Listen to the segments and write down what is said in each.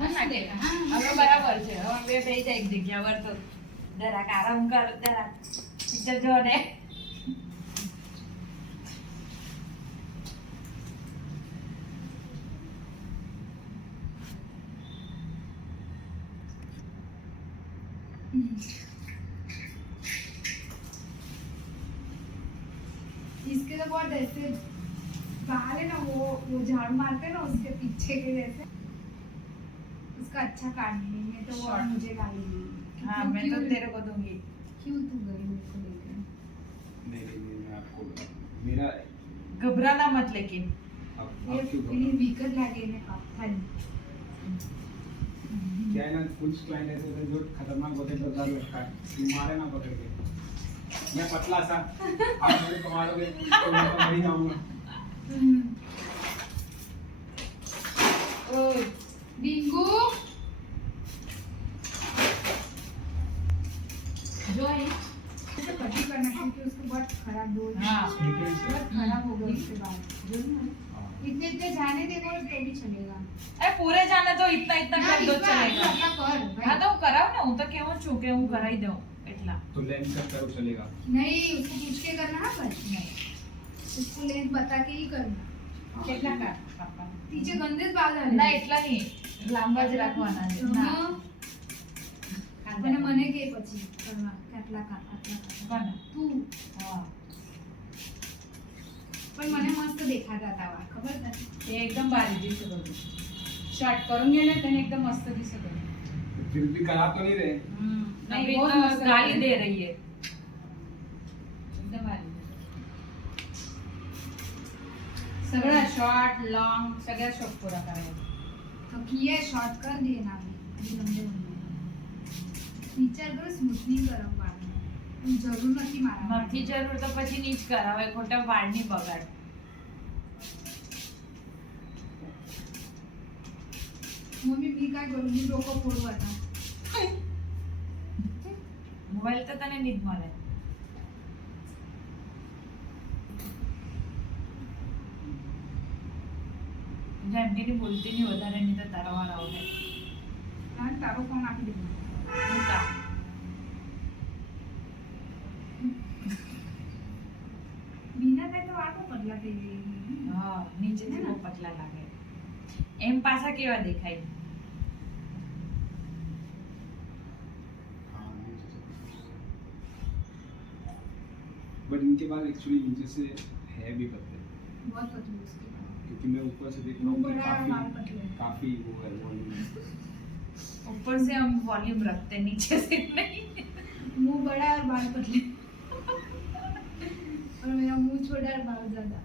હવે બરાબર છે. હવે બે થઈ જાય એક જગ્યા પર તો જરાક આરામ કર, જરાક પિક્ચર જો ને. इसके तो बहुत ऐसे बाल है ना, वो झाड़ू मारते हैं ना उसके पीछे के जैसे, उसका अच्छा काटने में तो वो Short. मुझे गाली हाँ, मैं तो तेरे को दूंगी. क्यों तू गई मेरे को लेकर? मैं आपको मेरा घबराना मत लेकिन. अब क्यों ये वीकर लगे ने अपन क्या है ना, कुछ क्लाइंट ऐसे होते हैं जो खतरनाक होते हैं, डर लगता है कि मारे ना पकड़ के. मैं पतला सा, आप मुझे मारोगे तो मैं तो मर जाऊंगा. ओए बिंगू जो है तो पट्टी करना क्योंकि उसको बहुत खराब डोज हाँ. बहुत खराब हो गया उसके बाद. इतने इतने जाने दे वो तो भी चलेगा. अरे पूरे जाने तो इतना इतना कर दो चलेगा. इतना कर हाँ तो હું કરાવ ને, હું તો કેવું છું કે હું કરાવી દઉં એટલા. तो लेंथ कट करो चलेगा. नहीं उसको पूछ के करना ना, पर उसको लेंथ बता के ही करना. કેટલા કાપવા? नीचे गंदे बाल है ના એટલા નહીં, લાંબા જ રાખવાના છે. ના. મને મને કે પછી કરવા કેટલા આટલા કોને? તું હા. પણ મને મસ્ત દેખાતા હતા વાળ, ખબર છે? તે એકદમ બારી दिसत होती. शॉर्ट करून गेले त्याने एकदम मस्त दिसत होती. फिर भी करा तो नहीं रहे. नहीं अभी वो तो तो मस्त गाली है. दे रही है एकदम बारी. सगळा शॉर्ट लॉन्ग सगळ्या शॉर्ट पूरा करायचा. तो किए शॉर्ट कर दिए ना अभी लंबे लंबे विचार करो स्मूथनिंग करो वाળ में જરૂર નથી મારા નથી જરૂર તો પછી નીચ કરાવે, ખોટા વાળની બગાડ. મમ્મી બી काय करू, मी डोकं फोडू आता. મોબાઈલ તો તને નહીં જ મળે. જેમ કે બોલતી નહીં વધારે, નહીં તો તારા વાળા આવડે. હા તારો ફોન આપી દે. હું કામ? बिना काय तो वाળ પતલા થઈ ગઈ. હા, નીચેથી બહુ પતલા લાગે. એમ પાછા કેવા દેખાય? बट इनके बाल एक्चुअली नीचे से है भी पतले, बहुत पतली उसकी वाળ. क्योंकि मैं ऊपर से देख रहा मुंह हूँ कि बड़ा और बाल पतले. काफी वो है वॉल्यूम. ऊपर से हम वॉल्यूम रखते हैं, नीचे से नहीं. मुंह बड़ा और बाल पतले और मेरा मुंह छोटा और बाल ज्यादा.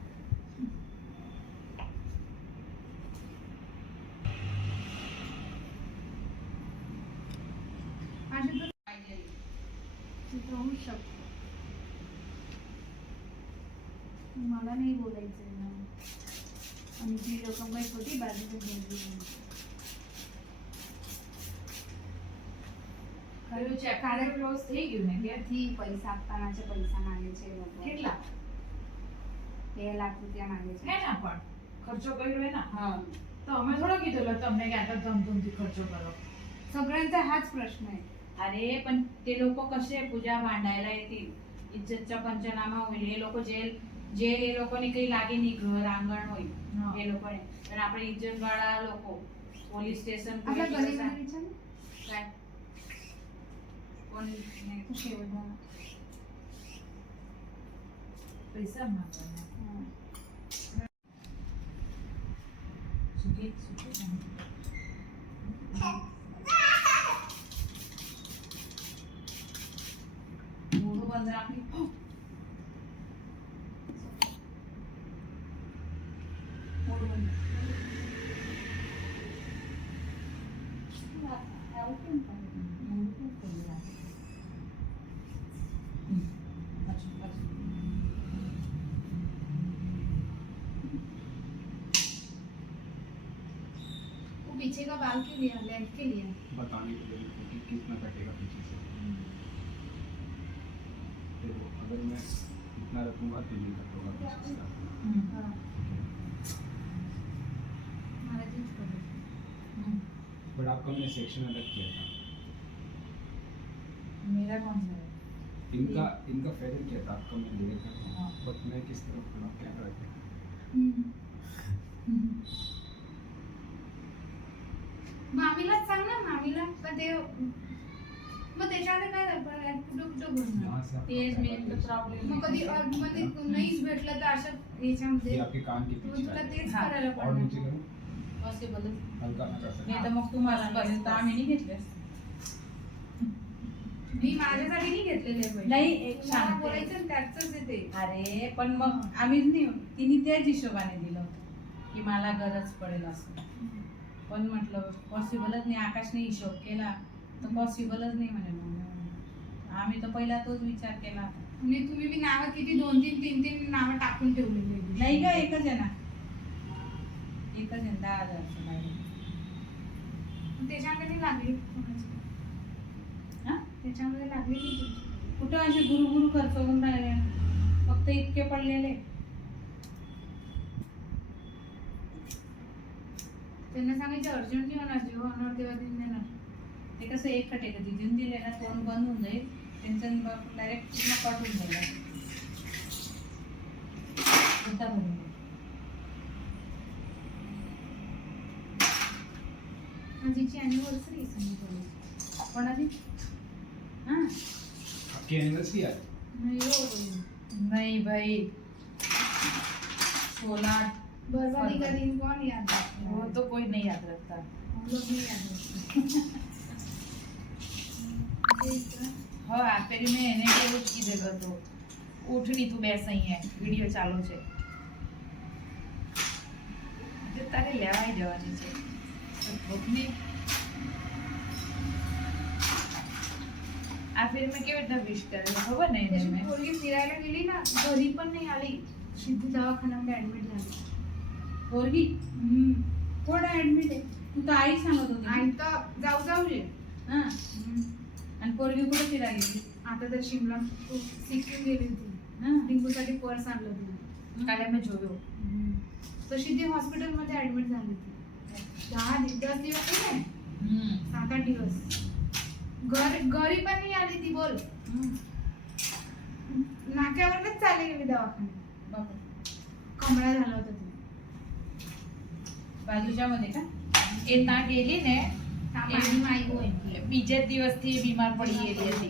असे तर होऊ शकतो. मला नाही बोलायचंय ना. आणि ती रक्कम काही होती बाजूच्या घरी. ખરું છે, કાલે ક્લોઝ થઈ ગયું ને કે થી પૈસા આપવાના છે, પૈસા માંગે છે એ લોકો. કેટલા? 2 લાખ રૂપિયા માંગે હે છે. ના પણ ખર્ચો કર્યો હે ના. હા તો અમે થોડો કીધું તમને કે આટલા ધમધમથી ખર્ચો કરો. सगळ्यांचा हाच प्रश्न आहे. अरे पण ते लोक कसे पूजा मांडायला येतील, इज्जतचा पंचनामा होईल, हे लोक जे हे लोકોને કઈ લાગે નહીં, ઘર આંગણ હોય એ લોકોને, પણ આપણે ઇજ્જત વાળા લોકો પોલીસ સ્ટેશન आपल्या गणेशला विचार ना. काय कोण नाही, तू शेवटा. पैसा मागवायला. हां. सुखी सुखी सांग. मोठं बंद राखली. मोठं बंद. वो पीछे का बाल के लिए, लेंथ के लिए. बताने के लिए कि कितना कटेगा पीछे से. देखो अगर मैं इतना रखूंगा तो ये कटोगा पीछे से. मारा चीज कर. बट बट आपका मैंने सेक्शन अलग किया था। मेरा कौन सा है? इनका फेदर किया था, आपका मैं ले था। हाँ। बट मैं किस तरफ खड़ा कैमरा पे। मामीलाच सांग ना, मामीला पण ते मग त्याच्यामध्ये काय दडपण आहे? कुठं कुठं बोलणार? यहाँ से आपका तेज पहला मेन फेस। प्रॉब्लेम मग कधी मध्ये नाहीच भेटलं तर अशा ये ह्याच्यामध्ये आपके कान के मग पीछे तुला है। तेच हाँ, करायला और नीचे पडणार. करो, पॉसिबल हल्का हल्का सा। नाही तर मग तुम्हाला बस, गेलं तर आम्ही नाही घेतले असते. मी माझ्यासाठी नाही घेतलेले पैसे. नाही, एक तुम्हाला सांगते. बोलायचं ना, त्याचंच आहे ते. अरे पण मग आम्हीच नाही, तिने त्याच हिशोबाने दिलं होतं की मला गरज पडेल असं. पण म्हटलं पॉसिबलच नाही, आकाशने हिशोब केला तर पॉसिबलच नाही म्हणे. मग आम्ही तर पहिला तोच विचार केला होता. आणि तुम्ही बी नावं किती 2-3, 3-3 नावं टाकून ठेवलेली आहेत. नाही का, एकच आहे ना, एकच आहे 10,000 बाहेर. मग त्याच्यामध्ये नाही लागली कोणाची? हा? त्याच्यामध्ये लागली की तुमची? कुठं असे गुरु खर्च होऊन राहिले, फक्त इतके पडलेले. त्यांना सांगायचं अर्जंट नाही होणार, जेव्हा होणार तेव्हा देऊन देणार. ते कसं एक खटे कधी देऊन दिले ना, तोंड बंद होऊन जाईल त्यांचं, डायरेक्ट पूर्ण कट होऊन जाईल. मुद्दा भरून जाईल. माझीची अॅनिव्हर्सरी सांगितलं. कोणाची? हां आपकी एनिवर्सरी है? नाही हो, नहीं भाई, 16 बर्बादी का दिन कौन याद रखता है? वो तो कोई नहीं याद रखता. हम लोग नहीं याद रखते. हो આપેલી મેં એને કેવું જ કીધેલું હતું, ઉઠની તું બેસ અહીંયા, વિડીયો ચાલુ છે. જે તારે લેવાઈ જવાની છે તો ભૂખની. આ ફિલ્મ કેવી રીતના વિશ કરેલું ખબર નહીં ને त्याची મેં. पोरगी फिरायला गेली ना, घरी पण नाही आली. सिद्धी दवाखान्यामध्ये ऍडमिट झाली. पोरगी कोण ऍडमिट आहे? तू तर आई सांगत होती. आई तर जाऊ जाऊ जे. हां, आणि पोरगी कुठे फिरायला गेली? आता तर शिमला सिक्कीम गेली होती. हां, डिंगूसाठी पर्स आणलं तिने. કાલે મેં જોયું. तशी ती हॉस्पिटलमध्ये ऍडमिट झाली होती. 10 दिवस नाही, 7-8 दिवस. घरी पण नाही आली ती, बोल. नाक्यावरच चालली गेली दवाखान्यात. बापरे. कमळा झाला होता ती. બાજુજા मध्ये का? એ ના ગયેલી ને મારી માઈ હોય. બીજા જ દિવસથી એ બીમાર પડી ગયેલી હતી.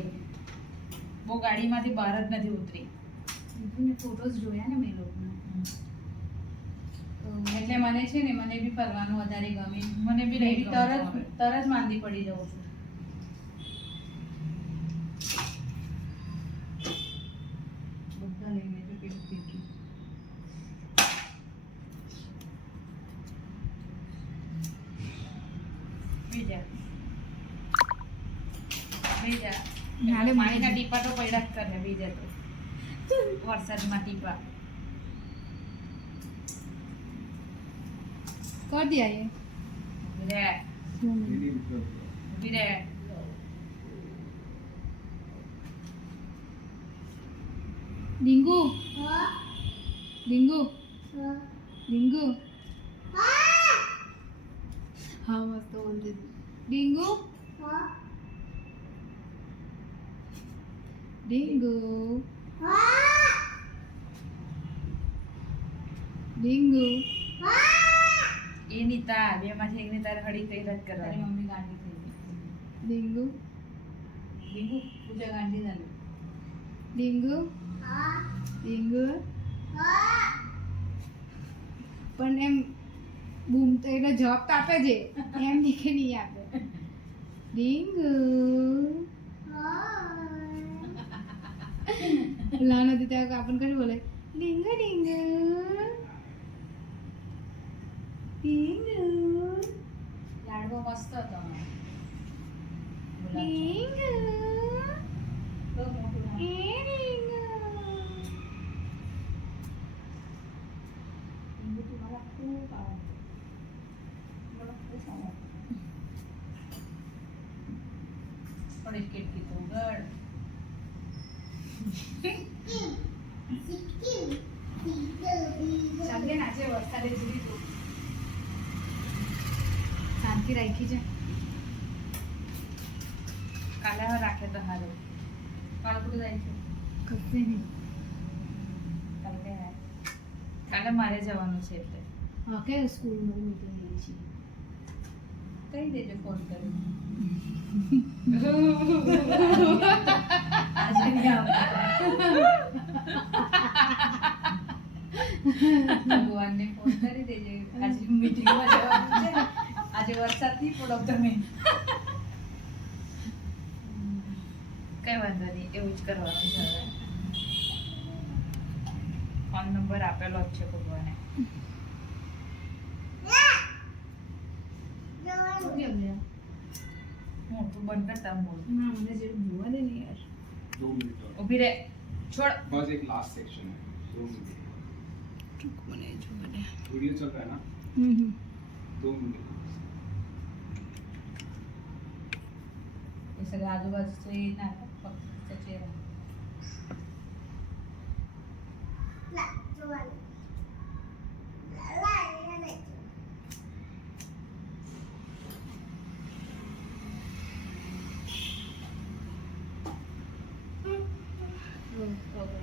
બહુ ગાડીમાંથી બહાર જ નથી ઉતરી. મેં ફોટોઝ જોયા ને મેં લોકોના. એટલે મને છે ને, મને બી ફરવાનું વધારે ગમે. મને બી મેં નહીં બી ગમતું. તરત માંદી પડી જાઉં છું. બધા લઈને જો પેલું ફેંકી. બીજા બીજા નાલે પાણીના ટીપા તો પડ્યા જ કરે. બીજા તો વરસાદમાં ટીપા. कर दिया ये. ઊભી રહે, दीदी रुको। ઊભી રહે. डिंगू डिंगू डिंगू हाँ मस्त बोलते थे. डिंगू डिंगू डिंगू એ નીતા બેમાંથી એકની તારે હળી કઈ રદ તારી કરવાની. મમ્મી ગાંડી થઈ ગઈ. डिंगू દીકુ, પૂજા ગાંડી झाली. डिंगू डिंगू પણ એમ બૂમ તો એટલે જવાબ તો આપે છે, એમ નહીં કે નહીં આપે. ડિંગુ લહાન હતી ત્યારે आपण कधी बोलाय डिंगू डिंगू डिंगू लाडवा मस्त होता. डिंगू तो मोठं झालं. ए डिंगू. लिंबू तुम्हाला खूप आवडतं. मला खूप आवडतं. पण एक किटकी तो उघड. ચાલે નાચે વરસાદે જીવી તું શાંતિ રાખી છે. काले राखे तो हारो काल कुठे जायचं કશે નહીં કાલે કઈ હાર? કાલે મારે જવાનું છે એટલે હા કે સ્કૂલમાં મીટિંગ લઈ છે કઈ દેજો ફોન કરી ભગવાનને ફોન કરી દેજે આજે મીટિંગમાં જવાનું છે ને. આજે વરસાદ નહીં પડો તમે કઈ વાંધો નહીં એવું જ કરવાનું છે હવે ફોન નંબર આપેલો જ છે ભગવાને કેમ લે હું તું બંધ કરતા બોલ ના મને જે જોવા દે ને યાર 2 मिनट और ઊભી રહે છોડ बस एक लास्ट सेक्शन है 2 मिनट મને જોવા દે वीडियो चल रहा है ना 2 मिनट हे सगळं आजूबाजूचे ना फक्त त्याचे ઓકે